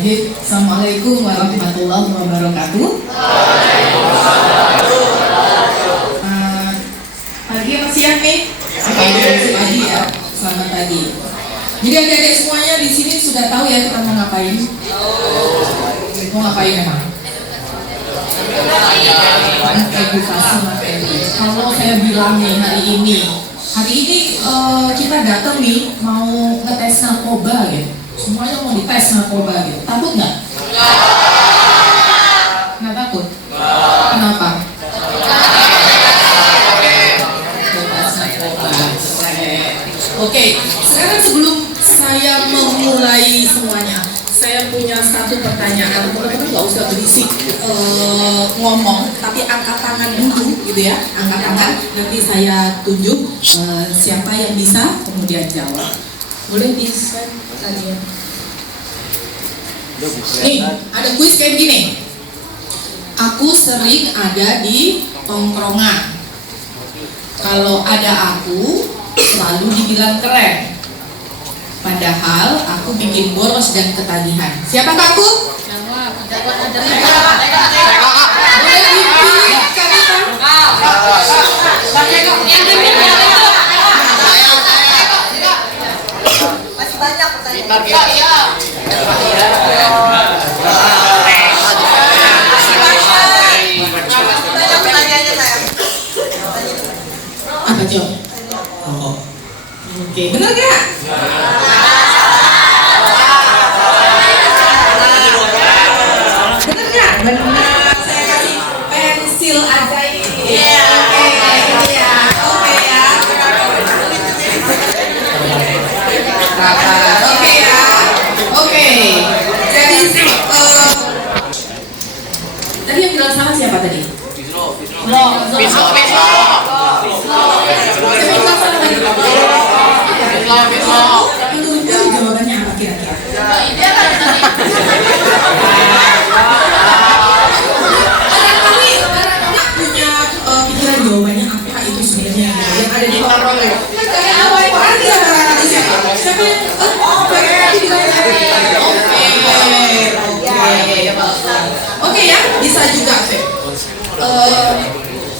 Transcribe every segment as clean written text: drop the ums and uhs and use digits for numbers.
Bismillahirrahmanirrahim. Assalamualaikum warahmatullahi wabarakatuh. Pagi apa siang nih? Pagi ya. Selamat pagi. Jadi adik-adik semuanya di sini sudah tahu ya kita mau ngapain? Mau ngapain memang? Edukasi materi. Kalau saya bilang nih hari ini kita datang nih mau ngetes narkoba gitu. Semuanya mau dites narkoba gitu. Takut nggak? Nggak takut? Kenapa? Tes narkoba. Oke, sekarang sebelum saya memulai semuanya, saya punya satu pertanyaan. Teman-teman nggak usah berisik ngomong, tapi angkat tangan dulu, gitu ya. Angkat tangan. Nanti saya tunjuk siapa yang bisa, kemudian jawab. Boleh di-share tadi ya. Nih, ada kuis kayak gini. Aku sering ada di tongkrongan. Kalau ada aku, selalu dibilang keren. Padahal aku bikin boros dan ketagihan. Siapa aku? Boleh dipilih kata. Masih banyak pertanyaan. Apa Cok? Oke, benar gak? Benar gak? Benar. Saya kasih pensil aja ini. Oke ya. Oke ya. Oke ya. Oke. Jadi tadi yang bilang salah siapa tadi? Menurutku jawabannya apa kira-kira? Barangkali punya pikiran jawabannya apa itu sebenarnya yang ada di orang siapa yang oke ya, bisa juga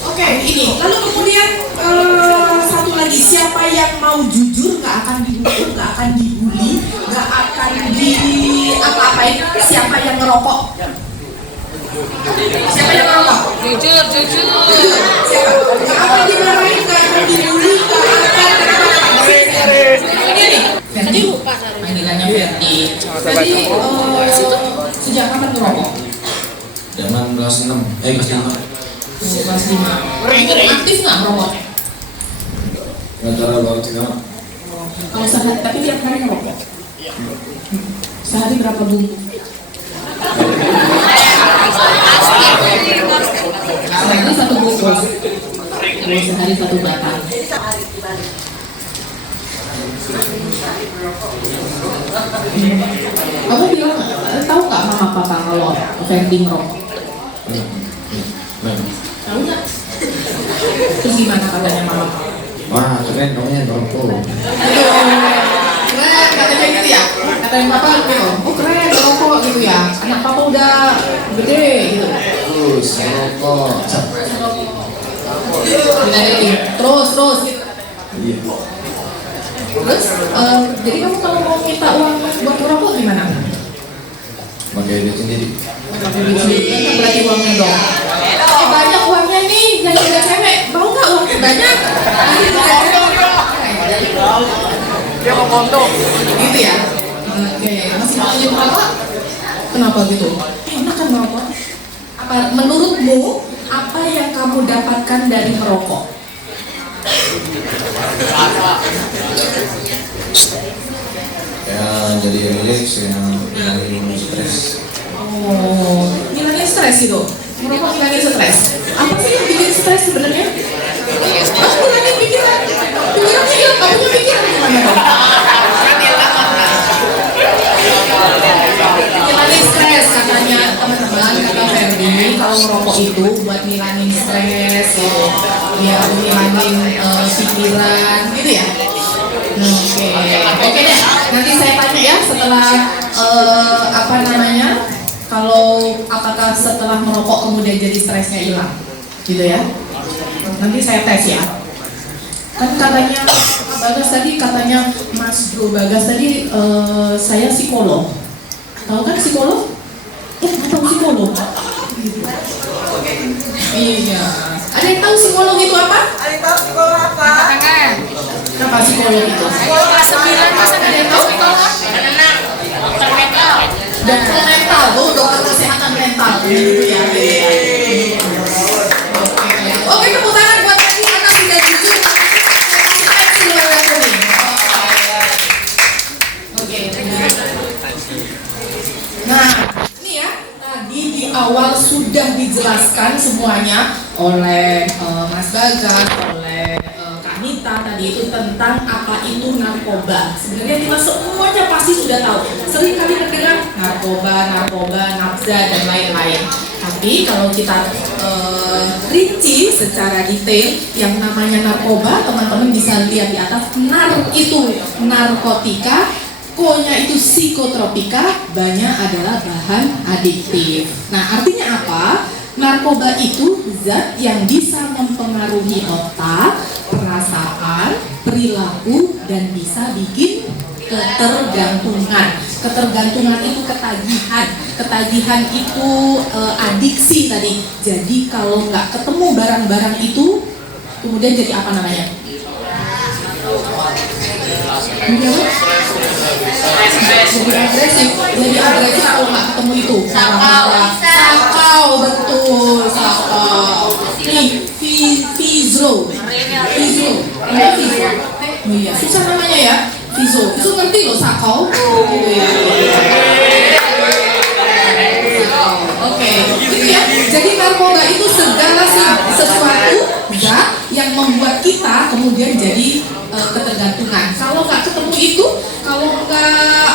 oke, ini lalu kemudian satu lagi, siapa yang mau jujur, nggak akan dihukum, nggak akan dibully, nggak akan di apa-apain. Siapa yang ngerokok? Siapa yang ngerokok? Jujur. Siapa? Nggak akan dimarahin, nggak akan dibully, nggak akan ini. Tadi lupa panggilannya Ferdi. Tadi sejak kapan ngerokok? Zaman kelas 6, kelas 5. Kelas 5. Aktif nggak ngerokoknya? Nggak terlalu aktif kan? Kalau sehari, tapi tiap hari ngerokok? Sehari berapa bungkus? Sehari 1 bungkus. Sehari 1 batang. Kamu bilang, tahu nggak mama papa kalau vending rokok? Tahu nggak? Terus gimana katanya mama papa? Wah, keren namanya rokok. Keren katanya gitu ya? Katanya papa gitu, oh keren rokok gitu ya? Anak papa udah gede gitu. Terus rokok. Terus gitu. Iya. Terus, jadi kamu kalau mau minta uang buat ngerokok gimana? Pakai duit sendiri. Pakai duit sendiri, kan berarti uangnya dong. Banyak uangnya nih, yang udah cewek. Mau nggak uangnya banyak? Dia mau foto. Gitu ya? Oke, masih lanjut ngerokok? Kenapa gitu? Enak kan ngerokok? Menurutmu, apa yang kamu dapatkan dari merokok? Ya jadi relax, ngilangin stres. Oh, ngilangin stres itu? Merokok ngilangin stres? Apa sih yang bikin stres sebenarnya? Ngilangin pikiran. Pikirannya hilang, kamu punya pikiran gimana dong? Ngilangin stres katanya teman-teman, kata Ferdi, kalau merokok itu buat ngilangin stres, ya ngilangin pikiran, gitu ya? Oke deh. Nanti saya tanya ya setelah apakah setelah merokok kemudian jadi stresnya hilang, gitu ya? Nanti saya tes ya. Kan katanya Pak Bagas tadi, katanya Mas Bro Bagas tadi, saya psikolog. Tahu kan psikolog? Nggak tahu psikolog? Iya. Ada yang tahu psikolog itu apa? Ada yang tahu psikolog apa? Apa psikolog itu? Kelas 9 masa Ada yang tahu? dokter mental. Dokter mental, dokter kesehatan mental. Gitu ya. Oke, tepuk tangan buat tadi anak sudah jujur. Oke. Nah, ini ya, tadi di awal sudah dijelaskan semuanya oleh Mas Bagas, oleh Kak Nita tadi itu tentang apa itu narkoba. Sebenarnya kita semuanya pasti sudah tahu. Sering kali mendengar narkoba, nafza dan lain-lain. Tapi kalau kita rinci secara detail, yang namanya narkoba, teman-teman bisa lihat di atas. Nar itu narkotika, ko-nya itu psikotropika, banyak adalah bahan adiktif. Nah, artinya apa? Narkoba itu zat yang bisa mempengaruhi otak, perasaan, perilaku, dan bisa bikin ketergantungan. Ketergantungan itu ketagihan. Ketagihan itu adiksi tadi. Jadi kalau nggak ketemu barang-barang itu, kemudian jadi apa namanya? Jadi agresif kalau nggak ketemu itu. Sakau, betul, sakau. Nih, Fizro. Iya, susah namanya ya. Fizro ngerti loh, sakau. Oke, gitu ya. Jadi narkoba itu segala sesuatu zat yang membuat kita kemudian jadi ketergantungan. Kalau nggak ketemu itu, kalau nggak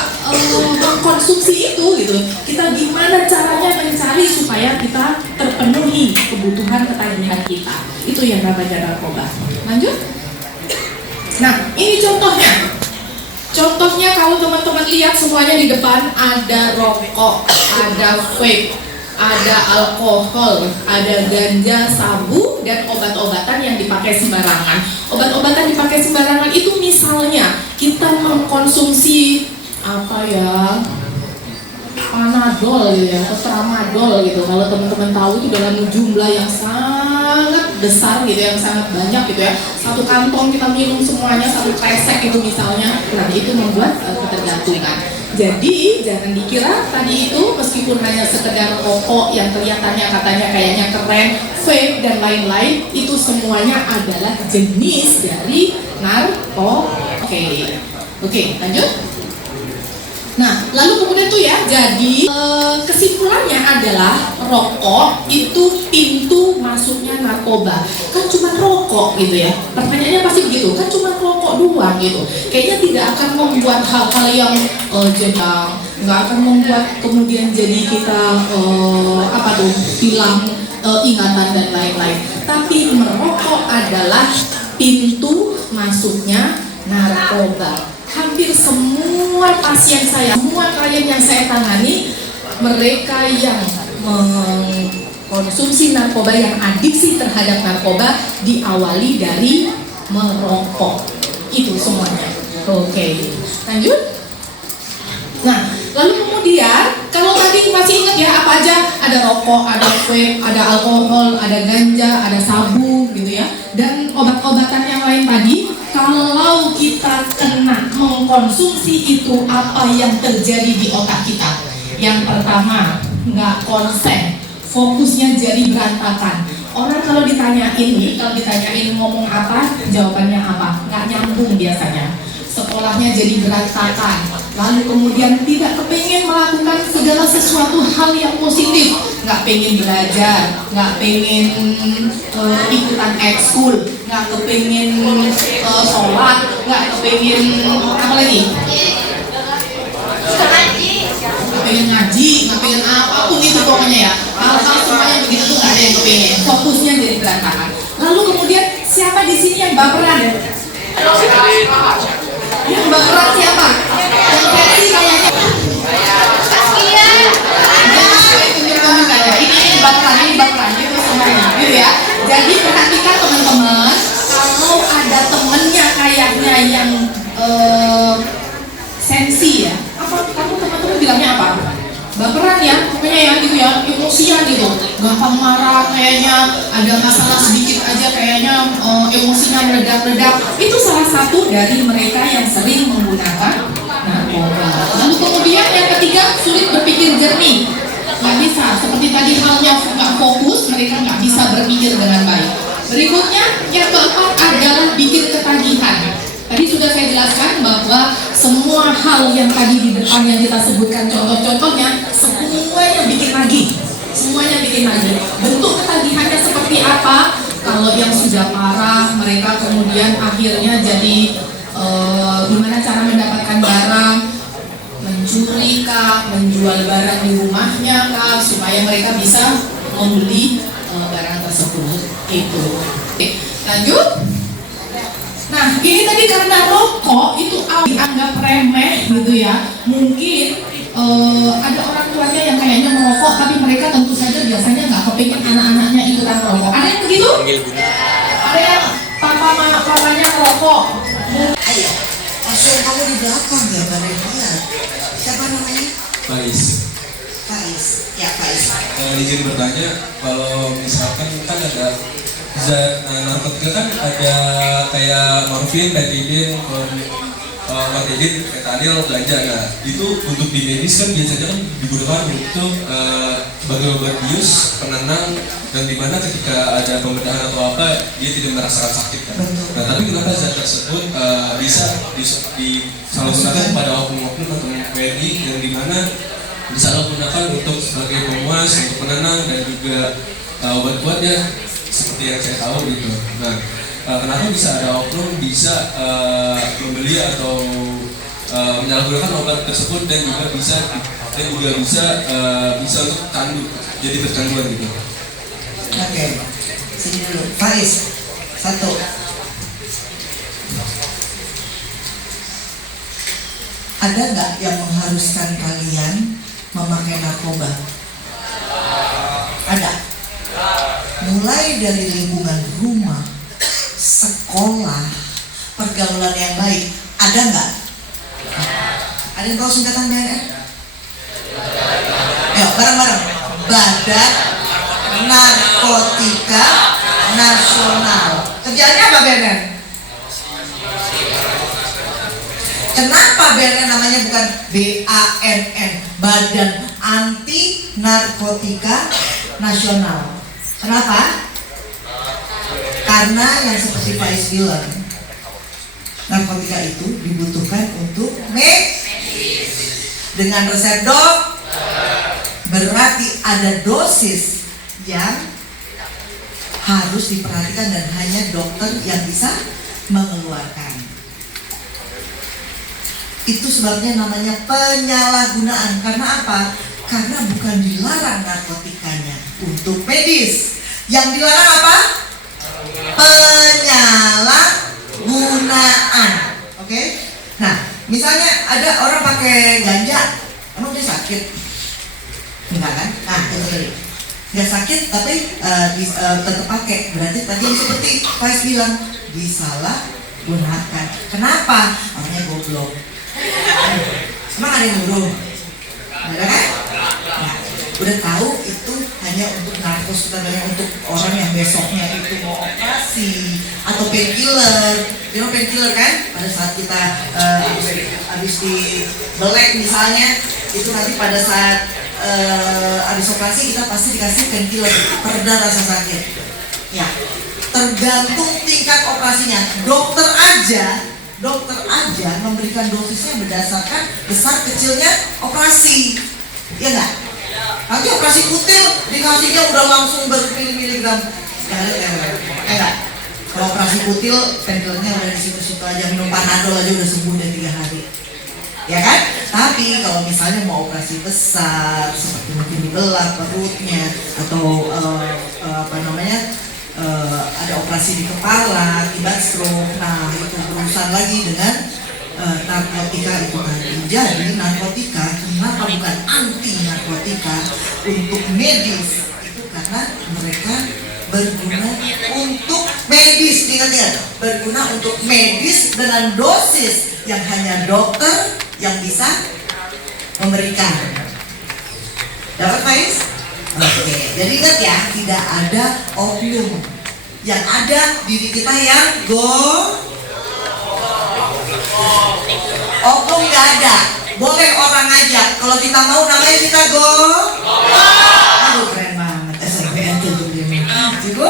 mengkonsumsi itu, gitu, kita gimana caranya mencari supaya kita terpenuhi kebutuhan ketagihan kita? Itu yang namanya narkoba. Lanjut. Nah, ini contohnya. Contohnya kalau teman-teman lihat semuanya di depan ada rokok, ada vape, ada alkohol, ada ganja, sabu, dan obat-obatan yang dipakai sembarangan. Obat-obatan dipakai sembarangan itu misalnya kita mengkonsumsi apa ya, Panadol gitu ya, atau Tramadol gitu. Kalau teman-teman tahu itu dalam jumlah yang sangat besar gitu, yang sangat banyak gitu ya. Satu kantong kita minum semuanya, satu kresek itu misalnya, nah itu membuat ketergantungan. Jadi jangan dikira tadi itu meskipun hanya sekedar rokok yang kelihatannya katanya kayaknya keren, vape dan lain-lain, itu semuanya adalah jenis dari narkoba. Oke, lanjut. Nah, lalu kemudian tuh ya, jadi kesimpulannya adalah rokok itu pintu masuknya narkoba. Kan cuma rokok gitu ya. Pertanyaannya pasti begitu, kan cuma rokok doang gitu. Kayaknya tidak akan membuat hal-hal yang jenang, nggak akan membuat kemudian jadi kita hilang ingatan dan lain-lain. Tapi merokok adalah pintu masuknya narkoba. Hampir semua pasien saya, semua klien yang saya tangani, mereka yang mengkonsumsi narkoba, yang adiksi terhadap narkoba, diawali dari merokok. Itu semuanya. Oke, lanjut. Nah, lalu kemudian kalau tadi masih ingat ya apa aja? Ada rokok, ada vape, ada alkohol, ada ganja, ada sabu gitu ya, dan obat-obatan yang lain tadi. Kalau kita kena mengkonsumsi itu, apa yang terjadi di otak kita? Yang pertama, nggak konsen, fokusnya jadi berantakan. Orang kalau ditanyain ngomong apa, jawabannya apa? Nggak nyambung biasanya. Sekolahnya jadi berantakan. Lalu kemudian tidak kepengen melakukan segala sesuatu hal yang positif, nggak pengen belajar, nggak pengen ikutan ekskul, nggak kepengen sholat, nggak kepengen apa lagi? Nggak pengen ngaji, nggak pengen apapun itu pokoknya ya. Hal-hal semua yang begitu tuh nggak ada yang kepengen. Fokusnya jadi berantakan. Lalu kemudian siapa di sini yang baperan? Yang baperan siapa? Yang versi kayaknya. baperan ya, pokoknya ya gitu ya, emosian gitu, gampang marah kayaknya, ada masalah sedikit aja kayaknya emosinya meledak-ledak. Itu salah satu dari mereka yang sering menggunakan narkoba. Lalu kemudian yang ketiga, sulit berpikir jernih, nggak bisa. Seperti tadi halnya nggak fokus, mereka nggak bisa berpikir dengan baik. Berikutnya yang keempat adalah bikin ketagihan. Tadi sudah saya jelaskan bahwa semua hal yang tadi di depan yang kita sebutkan contoh-contohnya semuanya bikin nagih. Semuanya bikin nagih. Bentuk ketagihannya seperti apa? Kalau yang sudah parah, mereka kemudian akhirnya jadi gimana cara mendapatkan barang, mencuri kah, menjual barang di rumahnya kah, supaya mereka bisa membeli barang tersebut. Itu. Oke, lanjut. Nah, ini tadi karena rokok itu dianggap remeh gitu ya. Mungkin ada orang tuanya yang kayaknya merokok, tapi mereka tentu saja biasanya nggak kepingin anak-anaknya ikutan merokok. Ada yang begitu? Ada yang papanya merokok. Ayo, langsung kamu di belakang ya, Mbak. Siapa namanya? Faiz. Faiz. Ya, Faiz. Izin bertanya, kalau misalkan kan ada zat narkotika kan ada kayak morfin, betadine, morfin, fentanyl, ganja. Nah, itu untuk di medis kan biasanya kan digunakan untuk sebagai obat bius, penenang, dan dimana ketika ada pembedahan atau apa dia tidak merasakan sakit kan. Nah, tapi kenapa zat tersebut bisa disalahgunakan pada oknum-oknum atau WNI yang dimana disalahgunakan untuk sebagai pemuas, untuk penenang, dan juga obat-obat ya seperti yang saya tahu gitu. Nah, kenapa bisa ada oknum bisa membeli atau menyalahgunakan obat tersebut dan juga bisa untuk jadi bercanduan gitu. Oke. Sini dulu. Faiz. Satu. Ada nggak yang mengharuskan kalian memakai narkoba? Ada. Mulai dari lingkungan rumah, sekolah, pergaulan yang baik, ada nggak? Ada yang tahu singkatan BNN? Ayo, bareng-bareng. Badan Narkotika Nasional. Kerjanya apa BNN? Kenapa BNN namanya bukan BANN, Badan Anti Narkotika Nasional? Kenapa? Karena yang seperti Faiz bilang, narkotika itu dibutuhkan untuk medis dengan resep dok. Berarti ada dosis yang harus diperhatikan dan hanya dokter yang bisa mengeluarkan. Itu sebabnya namanya penyalahgunaan. Karena apa? Karena bukan dilarang narkotikanya untuk medis. Yang dilarang apa? Penyalahgunaan. Oke? Nah, misalnya ada orang pakai ganja, emang dia sakit? Enggak kan? Nah, itu tadi. Dia sakit tapi tetap pakai. Berarti tadi seperti Faiz bilang, disalahgunakan. Kenapa? Orangnya goblok. Emang ada yang nyuruh? Ada kan? Nah, udah tahu itu hanya untuk narkos, bukan untuk orang yang besoknya itu mau operasi atau painkiller. You know painkiller kan? Pada saat kita habis dibelek misalnya, itu nanti pada saat habis operasi kita pasti dikasih painkiller, pereda rasa sakit. Ya, tergantung tingkat operasinya. Dokter aja memberikan dosisnya berdasarkan besar kecilnya operasi, ya nggak? Nanti operasi kutil dikasihnya udah langsung bermili-miligram, enggak? Kalau operasi kutil painkillernya udah di situ-situ aja, minum Panadol aja udah sembuh dari 3 hari, ya kan? Tapi kalau misalnya mau operasi besar seperti mungkin dibelah perutnya atau ada operasi di kepala akibat stroke, nah itu berurusan lagi dengan narkotika itu tadi. Jadi narkotika kenapa bukan anti narkotika untuk medis? Itu karena mereka berguna untuk medis, ingat-ingat, berguna untuk medis dengan dosis yang hanya dokter yang bisa memberikan. Dapat Faiz? Oke, jadi ingat ya, tidak ada oknum. Yang ada diri kita yang oknum nggak ada. Boleh orang ngajak, kalau kita mau namanya kita aduh keren banget, SMPN tuh dia. Ibu?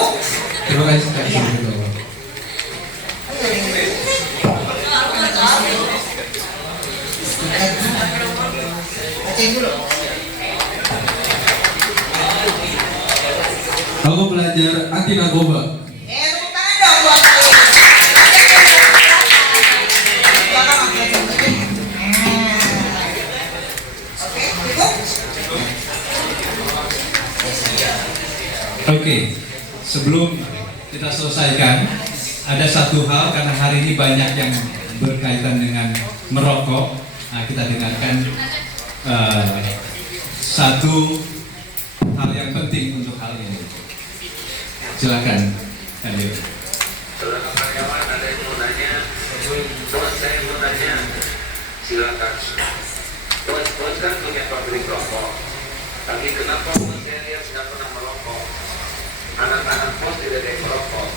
Terima kasih Kak. Iya. Bacain dulu. Aku belajar anti narkoba. Tepuk tangan dong buat Faiz. Oke, cukup? Oke, sebelum kita selesaikan, ada satu hal karena hari ini banyak yang berkaitan dengan merokok. Nah, kita dengarkan satu hal yang penting untuk hal ini. Silakan, Adil. Saudara karyawan ada yang mau nanya, bos saya mau nanya, silakan. Bos kan punya pabrik rokok, tapi kenapa bos saya lihat tidak pernah merokok? Anak-anak bos tidak ada yang merokok.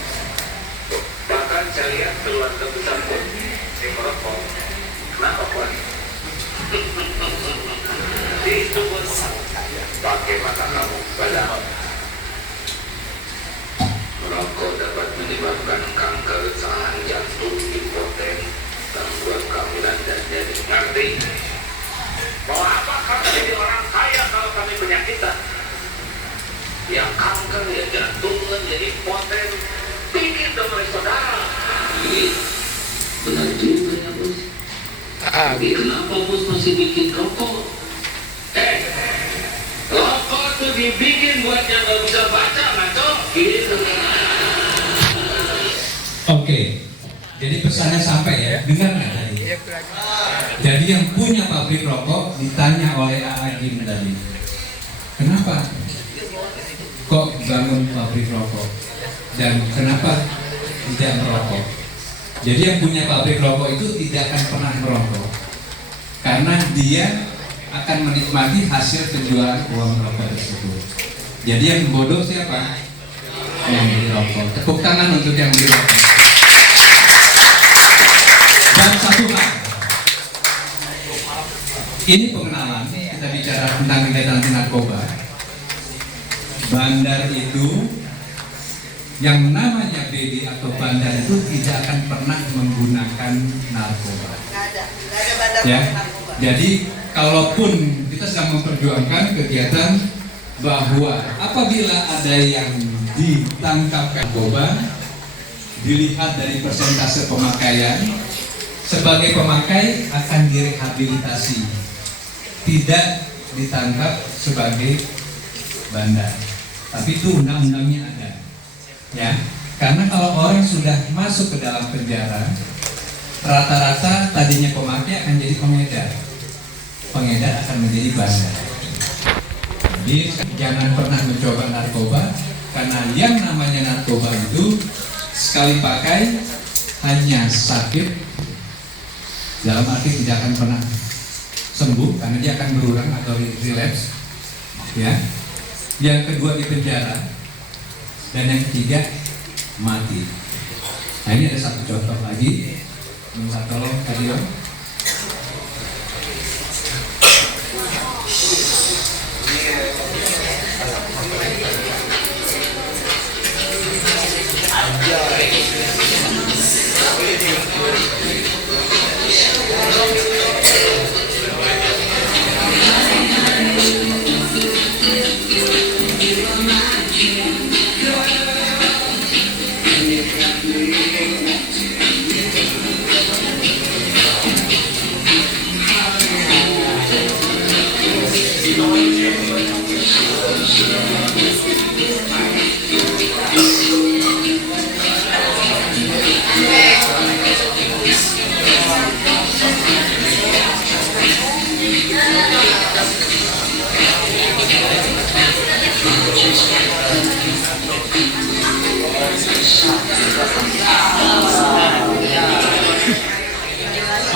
Bahkan saya lihat keluarga besar pun yang merokok. Kenapa bos? Itu bos pakai mata kamu padahal merokok dapat menyebabkan kanker salah jantung, impoten, gangguan kehamilan dan jadi ngerti. Mau apa kamu jadi orang kaya kalau kami penyakitan? Yang kanker, ya jantungan, jadi impoten, pikir dong oleh saudara. Benar juga ya bos. Tapi kenapa bos masih bikin rokok? Rokok tuh dibikin buat yang gak bisa baca, ngaco. Gitu. Oke, jadi pesannya sampai ya, dengar nggak tadi? Jadi yang punya pabrik rokok ditanya oleh Aagim tadi, kenapa kok bangun pabrik rokok dan kenapa tidak merokok? Jadi yang punya pabrik rokok itu tidak akan pernah merokok karena dia akan menikmati hasil penjualan uang rokok tersebut. Jadi yang bodoh siapa? Yang beli rokok. Tepuk tangan untuk yang beli rokok. Dan satu hal, ini pengenalan, kita bicara tentang kegiatan anti narkoba. Bandar itu, yang namanya BD atau bandar itu tidak akan pernah menggunakan narkoba. Nggak ada bandar Ya, narkoba. jadi kalaupun kita sedang memperjuangkan kegiatan bahwa apabila ada yang ditangkap narkoba, dilihat dari persentase pemakaian, sebagai pemakai akan direhabilitasi, tidak ditangkap sebagai bandar. Tapi itu undang-undangnya ada, ya. Karena kalau orang sudah masuk ke dalam penjara, rata-rata tadinya pemakai akan jadi pengedar. Pengedar akan menjadi bandar. Jadi jangan pernah mencoba narkoba, karena yang namanya narkoba itu sekali pakai hanya sakit, dalam arti tidak akan pernah sembuh karena dia akan berulang atau relapse, ya. Yang kedua di penjara, dan yang ketiga mati. Nah ini ada satu contoh lagi, minta tolong Kadio.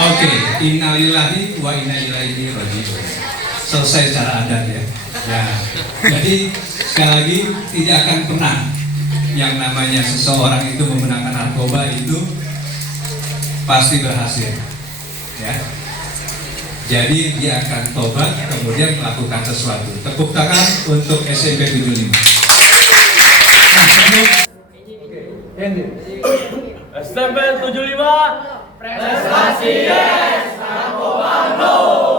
Oke, innalillahi wa inna ilaihi raji'un. selesai secara adat ya. Nah, jadi sekali lagi tidak akan pernah yang namanya seseorang itu menggunakan narkoba itu pasti berhasil, ya. Jadi dia akan tobat kemudian melakukan sesuatu. Tepuk tangan untuk SMP 75. SMP 75 prestasi yes, narkoba no.